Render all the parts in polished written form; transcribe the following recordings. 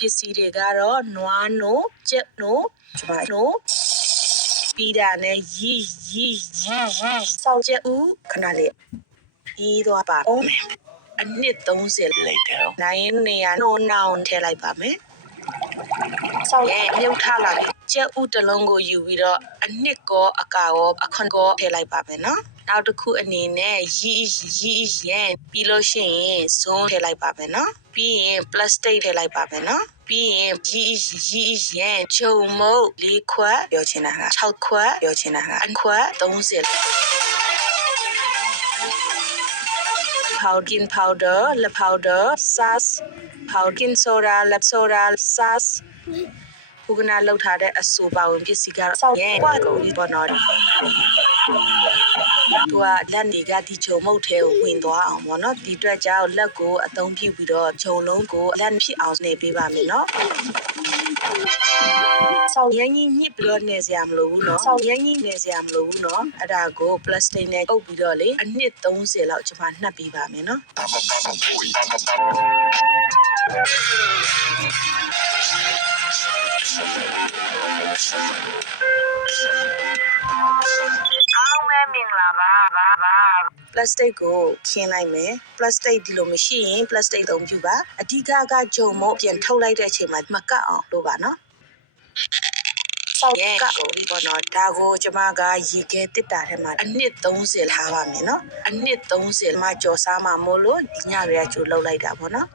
ပစ္စည်းတွေကတော့နွားနို့ကြက်နို့ကျမနို့ပြီးတာနဲ့ရီစောက်ချက်ဦးခဏလေးရီးသွားပါဦးအနှစ်30 later နိုင်နေရနိုးနောင်ထည့်လိုက်ပါမယ်ဆောက်ရဲ့မြုပ်ထားလာပြီကြက်ဥတစ်လုံးကိုယူပြီးတော့အနှစ်ကောအကာရောအခွန်ကောထည့်လိုက်ပါမယ်နော်နောက်တစ်ခုအနေနဲ့ရီရဲပြီးလို့ရှိရင်ဇွန်းထည့်လိုက်ပါမယ်နော်ပြီးရင် plastic ထည့်လိုက်ပါမယ်နော်ပြီးရင်ရီရဲဂျုံမုတ်4ခွက်ပြောချင်တာက6ခွက်ပြောချင်တာကအခွက်30pumpkin powder, le powder, sauce, pumpkin soda, le soda, sauce. ခုကနာလောက်ထားတဲ့အဆူပါဝင်ပစ္စည်းကတော့ရဲ့ကွာကိုဒီပေါ်တော့သူကလက်တွေကဒီချုံမုတ်ထဲကိုဝင်သွားအောင်ပေါ့နော်ဒီအတွက်ကြောင့်လက်ကိုအသုံးပြုပြီးတော့ဂျုံလုံးကိုလက်ဖြစ်အောင်နေပေးပါမယ်နော်ဆောက်ရင်းကြီးညစ်ပြီးတော့နေစရာမလိုဘူးနော်ဆောက်ရင်းကြီးနေစရာမလိုဘူးနော်အဲ့ဒါကို plastic နဲ့အုပ်ပြီးတော့လေအနှစ်30လောက်ကျွန်မနှပ်ပေးပါမယ်နော်အောင်မဲမင်္ဂလာပါပလတ်စတစ်ကိုခင်းလိုက်မယ်ပလတ်စတစ်ဒီလိုမရှိရင်ပလတ်စတစ်သုံးပြပါအဓိကကဂျုံမို့ပြန်ထုတ်လိုက်တဲ့အချိန်မှာမကတ်အောင်လုပ်ပါနော်ဆောက်ရဲ့ကကိုဒီပေါ်တော့ဒါကိုကျမကရေခဲတစ်တာထဲမှာအနှစ်30ထားပါမယ်နော်အနှစ်30မှာကြော်စားမှာမို့လို့ဒီညတွေကကျိုးလောက်လိုက်တာပေါ့နော်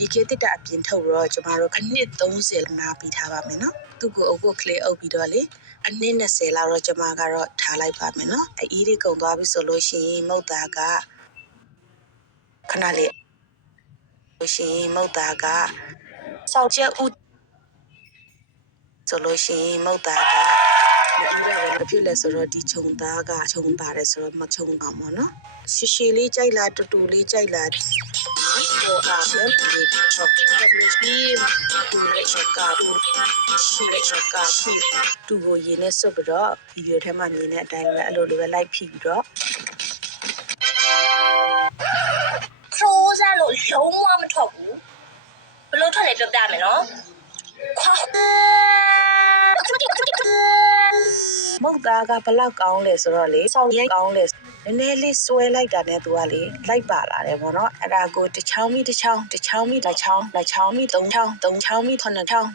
ရေခဲတစ်တာအပြင်ထုတ်တော့ကျမတို့အနှစ်30နားပြီးထားပါမယ်နော်သူ့ကိုအုပ်ဖို့ကလေးအုပ်ပြီးတော့လေအနှစ်20လောက်တော့ကျမကတော့ထားလိုက်ပါမယ်နော်အေးလေးကုန်သွားပြီဆိုလို့ရှိရင်မုတ်သားကခဏလေးလို့ရှိရင်မုတ်သားကစောက်ချက်ဥဆိုလို့ရှိရင်မုတ်သားကမပြီးတော့ဘာဖြစ်လဲဆိုတော့ဒီခြုံသားကခြုံပါတယ်ဆိုတော့မခြုံအောင်ပေါ့နော်ရှည်လေးကြိုက်လားတူလေးကြိုက်လားတော့အားလုံးဒီချော့တက်လို့ရှိတူလေးချက်ကတူရှည်ချက်ကရှည်တူကိုရင်းနဲ့စွပ်ပြီးတော့ဗီဒီယိုထဲမှာမြင်တဲ့အတိုင်းပဲအဲ့လိုလိုပဲလိုက်ဖိပြီးတော့ခိုးစားလို့လုံးဝမထွက်ဘူးဘလို့ထွက်လဲပြောပြမယ်နော်ခွာမုတ်သားကဘလောက်ကောင်းလဲဆိုတော့လေစောက်ရိုက်ကောင်းလဲနည်းနည်းလေးစွဲလိုက်တာနဲ့သူကလေလိုက်ပါလာတယ်ပေါ့နော်အဲ့ဒါကိုတစ်ချောင်းမိတစ်ချောင်းတစ်ချောင်းမိတစ်ချောင်းတစ်ချောင်းမိသုံးချောင်းသုံးချောင်းမိ9ချောင်း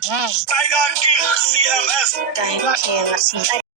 Tiger King CMS တိုင်းကင်းစီ